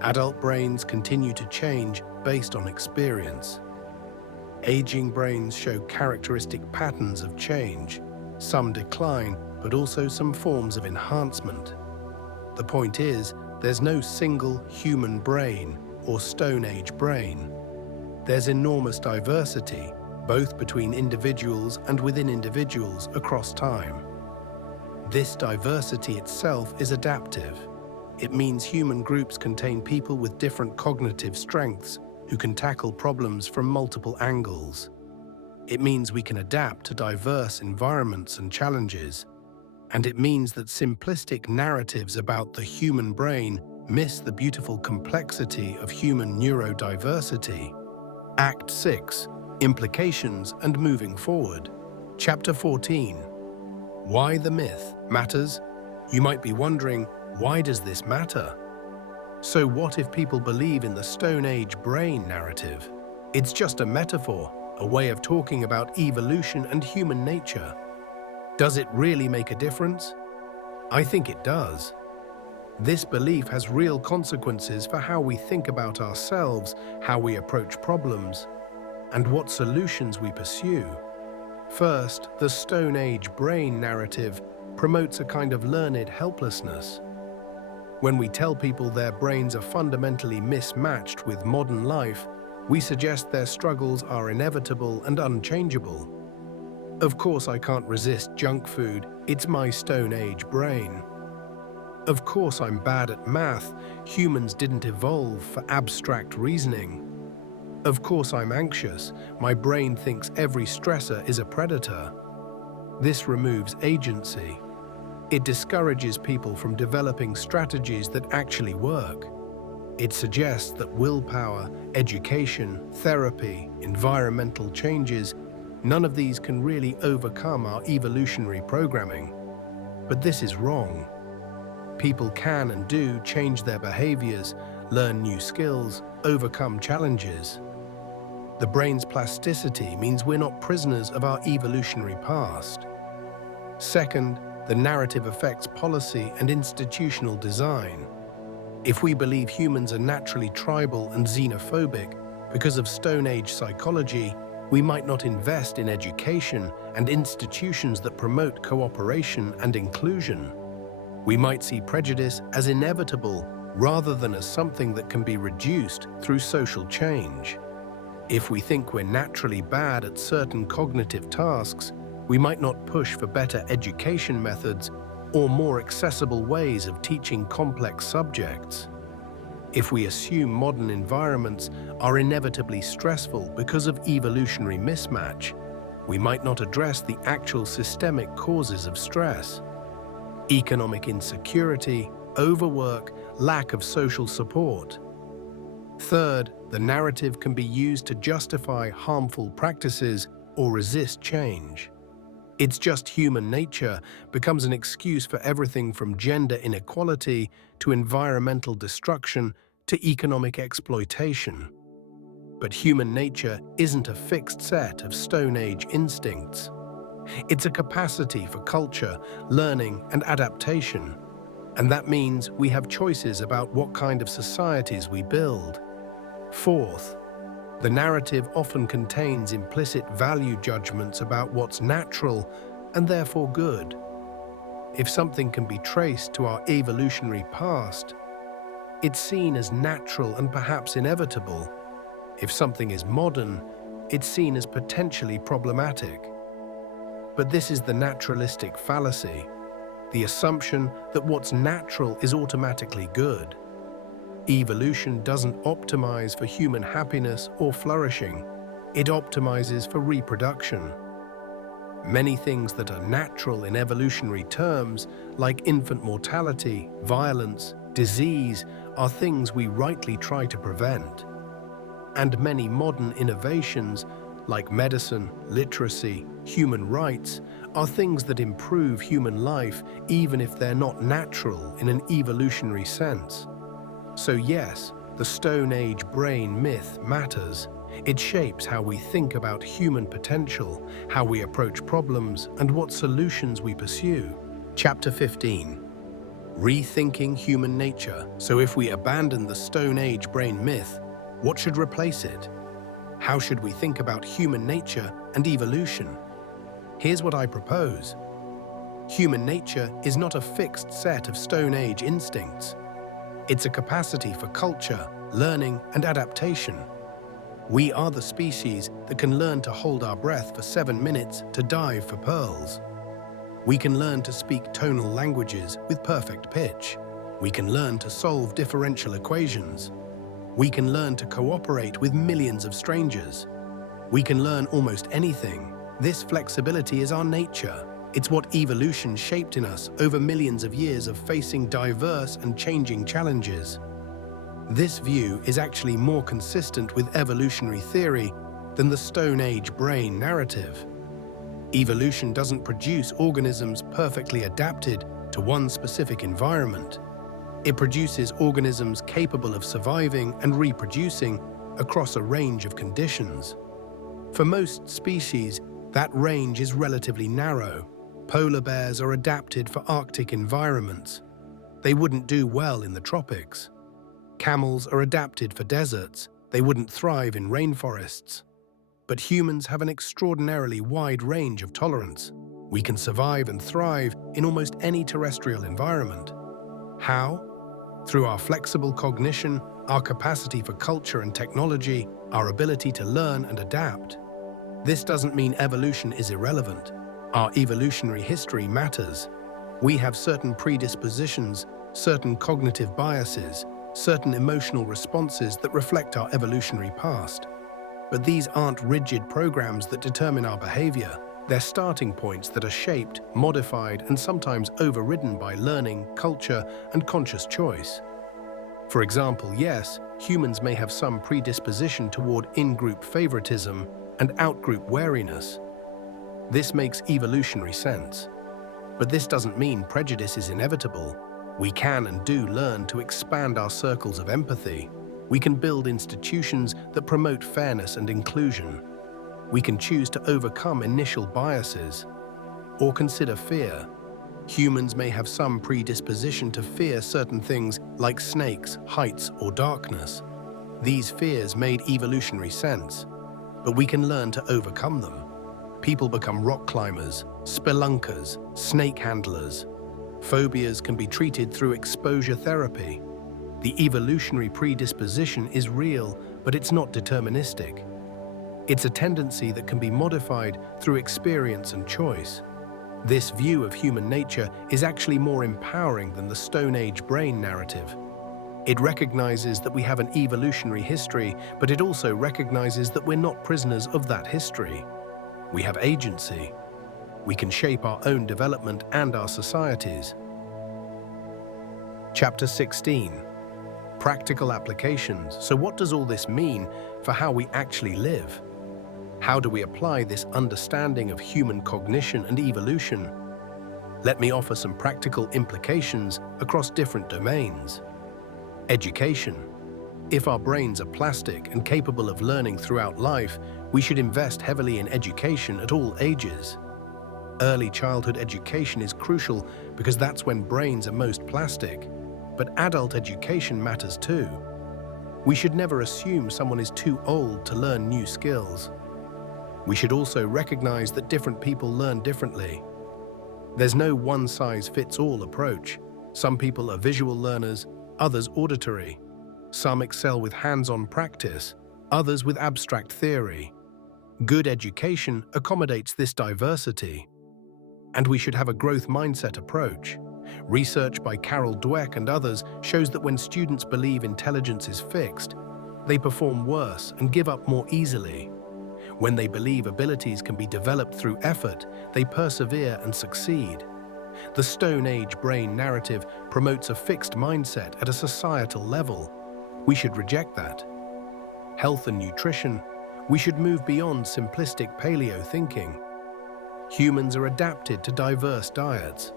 Adult brains continue to change based on experience. Aging brains show characteristic patterns of change. Some decline, but also some forms of enhancement. The point is, there's no single human brain or Stone Age brain. There's enormous diversity, both between individuals and within individuals across time. This diversity itself is adaptive. It means human groups contain people with different cognitive strengths who can tackle problems from multiple angles. It means we can adapt to diverse environments and challenges. And it means that simplistic narratives about the human brain miss the beautiful complexity of human neurodiversity. Act 6. Implications and Moving Forward. Chapter 14. Why the myth matters? You might be wondering, why does this matter? So what if people believe in the Stone Age brain narrative? It's just a metaphor, a way of talking about evolution and human nature. Does it really make a difference? I think it does. This belief has real consequences for how we think about ourselves, how we approach problems, and what solutions we pursue. First, the Stone Age brain narrative promotes a kind of learned helplessness. When we tell people their brains are fundamentally mismatched with modern life, we suggest their struggles are inevitable and unchangeable. Of course I can't resist junk food, it's my Stone Age brain. Of course I'm bad at math, humans didn't evolve for abstract reasoning. Of course I'm anxious, my brain thinks every stressor is a predator. This removes agency. It discourages people from developing strategies that actually work. It suggests that willpower, education, therapy, environmental changes, none of these can really overcome our evolutionary programming. But this is wrong. People can and do change their behaviors, learn new skills, overcome challenges. The brain's plasticity means we're not prisoners of our evolutionary past. Second, the narrative affects policy and institutional design. If we believe humans are naturally tribal and xenophobic because of Stone Age psychology, we might not invest in education and institutions that promote cooperation and inclusion. We might see prejudice as inevitable rather than as something that can be reduced through social change. If we think we're naturally bad at certain cognitive tasks, we might not push for better education methods or more accessible ways of teaching complex subjects. If we assume modern environments are inevitably stressful because of evolutionary mismatch, we might not address the actual systemic causes of stress. Economic insecurity, overwork, lack of social support. Third, the narrative can be used to justify harmful practices or resist change. It's just human nature becomes an excuse for everything from gender inequality to environmental destruction to economic exploitation. But human nature isn't a fixed set of Stone Age instincts. It's a capacity for culture, learning, and adaptation. And that means we have choices about what kind of societies we build. Fourth, the narrative often contains implicit value judgments about what's natural and therefore good. If something can be traced to our evolutionary past, it's seen as natural and perhaps inevitable. If something is modern, it's seen as potentially problematic. But this is the naturalistic fallacy, the assumption that what's natural is automatically good. Evolution doesn't optimize for human happiness or flourishing. It optimizes for reproduction. Many things that are natural in evolutionary terms, like infant mortality, violence, disease, are things we rightly try to prevent. And many modern innovations, like medicine, literacy, human rights, are things that improve human life even if they're not natural in an evolutionary sense. So yes, the Stone Age brain myth matters. It shapes how we think about human potential, how we approach problems, and what solutions we pursue. Chapter 15. Rethinking human nature. So if we abandon the Stone Age brain myth, what should replace it? How should we think about human nature and evolution? Here's what I propose. Human nature is not a fixed set of Stone Age instincts. It's a capacity for culture, learning, and adaptation. We are the species that can learn to hold our breath for 7 minutes to dive for pearls. We can learn to speak tonal languages with perfect pitch. We can learn to solve differential equations. We can learn to cooperate with millions of strangers. We can learn almost anything. This flexibility is our nature. It's what evolution shaped in us over millions of years of facing diverse and changing challenges. This view is actually more consistent with evolutionary theory than the Stone Age brain narrative. Evolution doesn't produce organisms perfectly adapted to one specific environment. It produces organisms capable of surviving and reproducing across a range of conditions. For most species, that range is relatively narrow. Polar bears are adapted for Arctic environments. They wouldn't do well in the tropics. Camels are adapted for deserts. They wouldn't thrive in rainforests. But humans have an extraordinarily wide range of tolerance. We can survive and thrive in almost any terrestrial environment. How? Through our flexible cognition, our capacity for culture and technology, our ability to learn and adapt. This doesn't mean evolution is irrelevant. Our evolutionary history matters. We have certain predispositions, certain cognitive biases, certain emotional responses that reflect our evolutionary past. But these aren't rigid programs that determine our behavior. They're starting points that are shaped, modified, and sometimes overridden by learning, culture, and conscious choice. For example, yes, humans may have some predisposition toward in-group favoritism and out-group wariness. This makes evolutionary sense. But this doesn't mean prejudice is inevitable. We can and do learn to expand our circles of empathy. We can build institutions that promote fairness and inclusion. We can choose to overcome initial biases or consider fear. Humans may have some predisposition to fear certain things like snakes, heights, or darkness. These fears made evolutionary sense, but we can learn to overcome them. People become rock climbers, spelunkers, snake handlers. Phobias can be treated through exposure therapy. The evolutionary predisposition is real, but it's not deterministic. It's a tendency that can be modified through experience and choice. This view of human nature is actually more empowering than the Stone Age brain narrative. It recognizes that we have an evolutionary history, but it also recognizes that we're not prisoners of that history. We have agency. We can shape our own development and our societies. Chapter 16. Practical applications. So what does all this mean for how we actually live? How do we apply this understanding of human cognition and evolution? Let me offer some practical implications across different domains. Education. If our brains are plastic and capable of learning throughout life, we should invest heavily in education at all ages. Early childhood education is crucial because that's when brains are most plastic, but adult education matters too. We should never assume someone is too old to learn new skills. We should also recognize that different people learn differently. There's no one-size-fits-all approach. Some people are visual learners, others auditory. Some excel with hands-on practice, others with abstract theory. Good education accommodates this diversity. And we should have a growth mindset approach. Research by Carol Dweck and others shows that when students believe intelligence is fixed, they perform worse and give up more easily. When they believe abilities can be developed through effort, they persevere and succeed. The Stone Age brain narrative promotes a fixed mindset at a societal level. We should reject that. Health and nutrition. We should move beyond simplistic paleo thinking. Humans are adapted to diverse diets.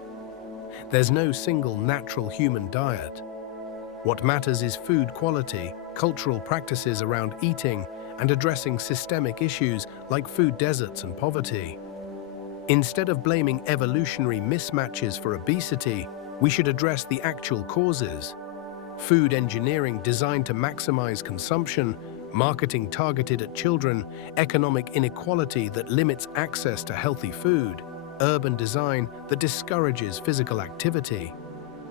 There's no single natural human diet. What matters is food quality, cultural practices around eating, and addressing systemic issues like food deserts and poverty. Instead of blaming evolutionary mismatches for obesity, we should address the actual causes. Food engineering designed to maximize consumption, marketing targeted at children, economic inequality that limits access to healthy food, urban design that discourages physical activity,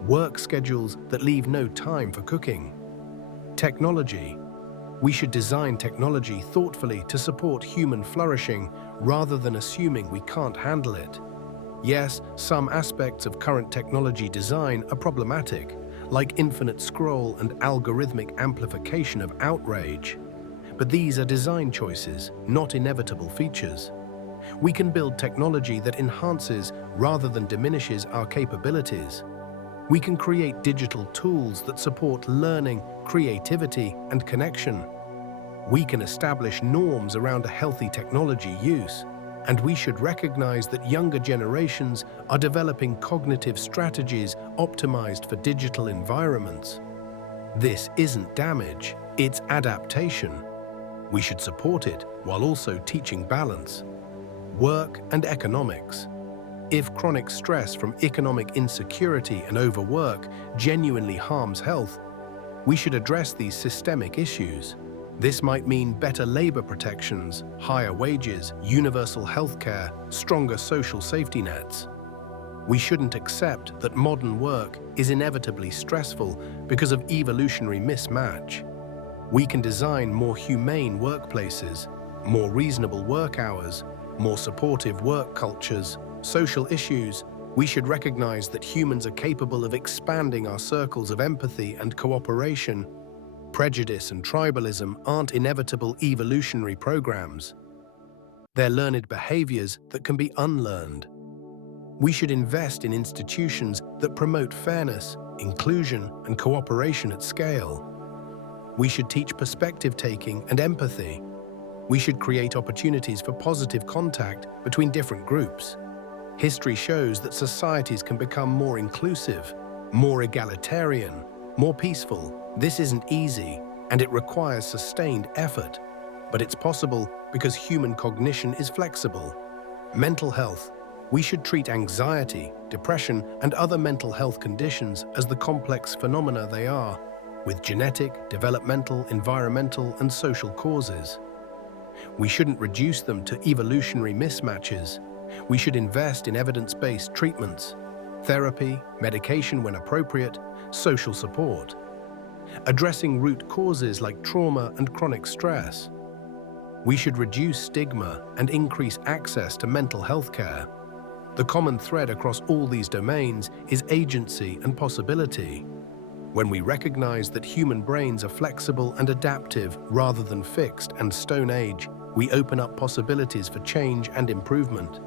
work schedules that leave no time for cooking. Technology. We should design technology thoughtfully to support human flourishing rather than assuming we can't handle it. Yes, some aspects of current technology design are problematic, like infinite scroll and algorithmic amplification of outrage. But these are design choices, not inevitable features. We can build technology that enhances rather than diminishes our capabilities. We can create digital tools that support learning, creativity, and connection. We can establish norms around a healthy technology use, and we should recognize that younger generations are developing cognitive strategies optimized for digital environments. This isn't damage, it's adaptation. We should support it while also teaching balance. Work and economics. If chronic stress from economic insecurity and overwork genuinely harms health, we should address these systemic issues. This might mean better labor protections, higher wages, universal health care, stronger social safety nets. We shouldn't accept that modern work is inevitably stressful because of evolutionary mismatch. We can design more humane workplaces, more reasonable work hours, more supportive work cultures, social issues. We should recognize that humans are capable of expanding our circles of empathy and cooperation. Prejudice and tribalism aren't inevitable evolutionary programs. They're learned behaviors that can be unlearned. We should invest in institutions that promote fairness, inclusion, and cooperation at scale. We should teach perspective-taking and empathy. We should create opportunities for positive contact between different groups. History shows that societies can become more inclusive, more egalitarian, more peaceful. This isn't easy, and it requires sustained effort. But it's possible because human cognition is flexible. Mental health. We should treat anxiety, depression, and other mental health conditions as the complex phenomena they are, with genetic, developmental, environmental, and social causes. We shouldn't reduce them to evolutionary mismatches. We should invest in evidence-based treatments, therapy, medication when appropriate, social support, addressing root causes like trauma and chronic stress. We should reduce stigma and increase access to mental health care. The common thread across all these domains is agency and possibility. When we recognize that human brains are flexible and adaptive rather than fixed and Stone Age, we open up possibilities for change and improvement.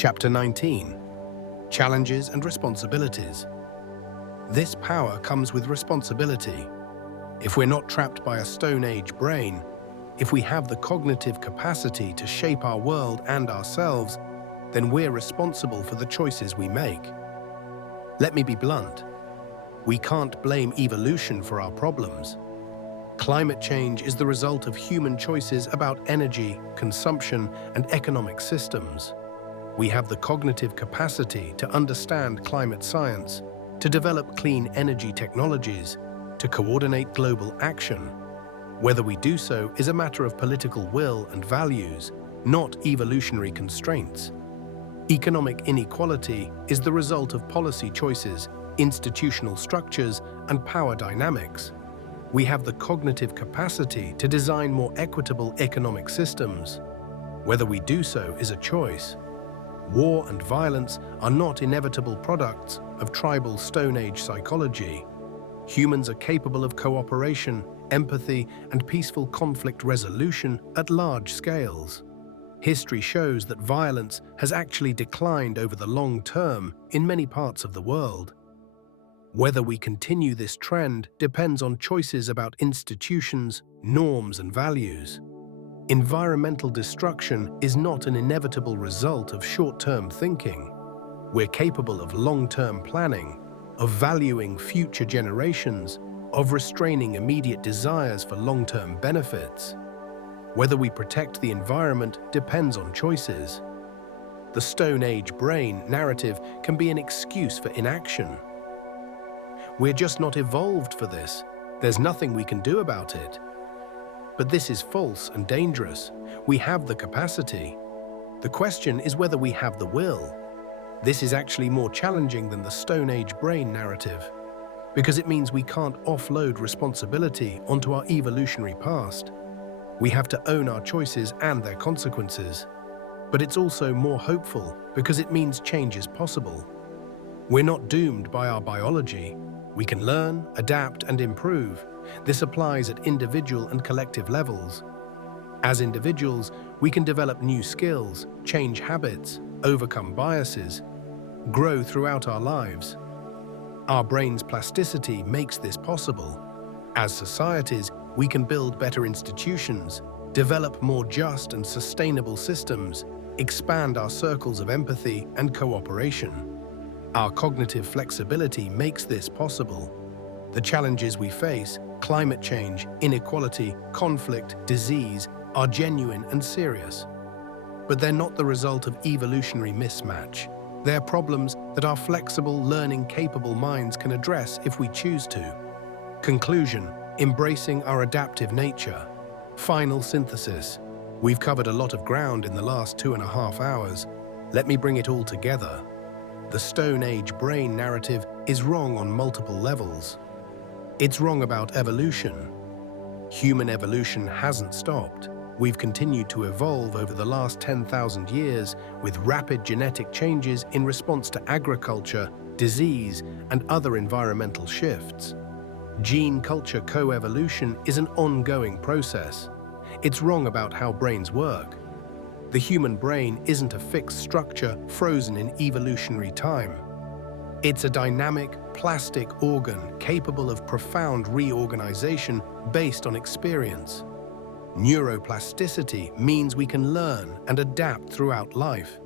Chapter 19. Challenges and Responsibilities. This power comes with responsibility. If we're not trapped by a Stone Age brain, if we have the cognitive capacity to shape our world and ourselves, then we're responsible for the choices we make. Let me be blunt. We can't blame evolution for our problems. Climate change is the result of human choices about energy, consumption, and economic systems. We have the cognitive capacity to understand climate science, to develop clean energy technologies, to coordinate global action. Whether we do so is a matter of political will and values, not evolutionary constraints. Economic inequality is the result of policy choices, institutional structures, and power dynamics. We have the cognitive capacity to design more equitable economic systems. Whether we do so is a choice. War and violence are not inevitable products of tribal Stone Age psychology. Humans are capable of cooperation, empathy, and peaceful conflict resolution at large scales. History shows that violence has actually declined over the long term in many parts of the world. Whether we continue this trend depends on choices about institutions, norms, and values. Environmental destruction is not an inevitable result of short-term thinking. We're capable of long-term planning, of valuing future generations, of restraining immediate desires for long-term benefits. Whether we protect the environment depends on choices. The Stone Age brain narrative can be an excuse for inaction. We're just not evolved for this. There's nothing we can do about it. But this is false and dangerous. We have the capacity. The question is whether we have the will. This is actually more challenging than the Stone Age brain narrative, because it means we can't offload responsibility onto our evolutionary past. We have to own our choices and their consequences. But it's also more hopeful because it means change is possible. We're not doomed by our biology. We can learn, adapt, and improve. This applies at individual and collective levels. As individuals, we can develop new skills, change habits, overcome biases, grow throughout our lives. Our brain's plasticity makes this possible. As societies, we can build better institutions, develop more just and sustainable systems, expand our circles of empathy and cooperation. Our cognitive flexibility makes this possible. The challenges we face, climate change, inequality, conflict, disease, are genuine and serious. But they're not the result of evolutionary mismatch. They're problems that our flexible, learning-capable minds can address if we choose to. Conclusion: embracing our adaptive nature. Final synthesis. We've covered a lot of ground in the last 2.5 hours. Let me bring it all together. The Stone Age brain narrative is wrong on multiple levels. It's wrong about evolution. Human evolution hasn't stopped. We've continued to evolve over the last 10,000 years with rapid genetic changes in response to agriculture, disease, and other environmental shifts. Gene-culture co-evolution is an ongoing process. It's wrong about how brains work. The human brain isn't a fixed structure frozen in evolutionary time. It's a dynamic, plastic organ capable of profound reorganization based on experience. Neuroplasticity means we can learn and adapt throughout life.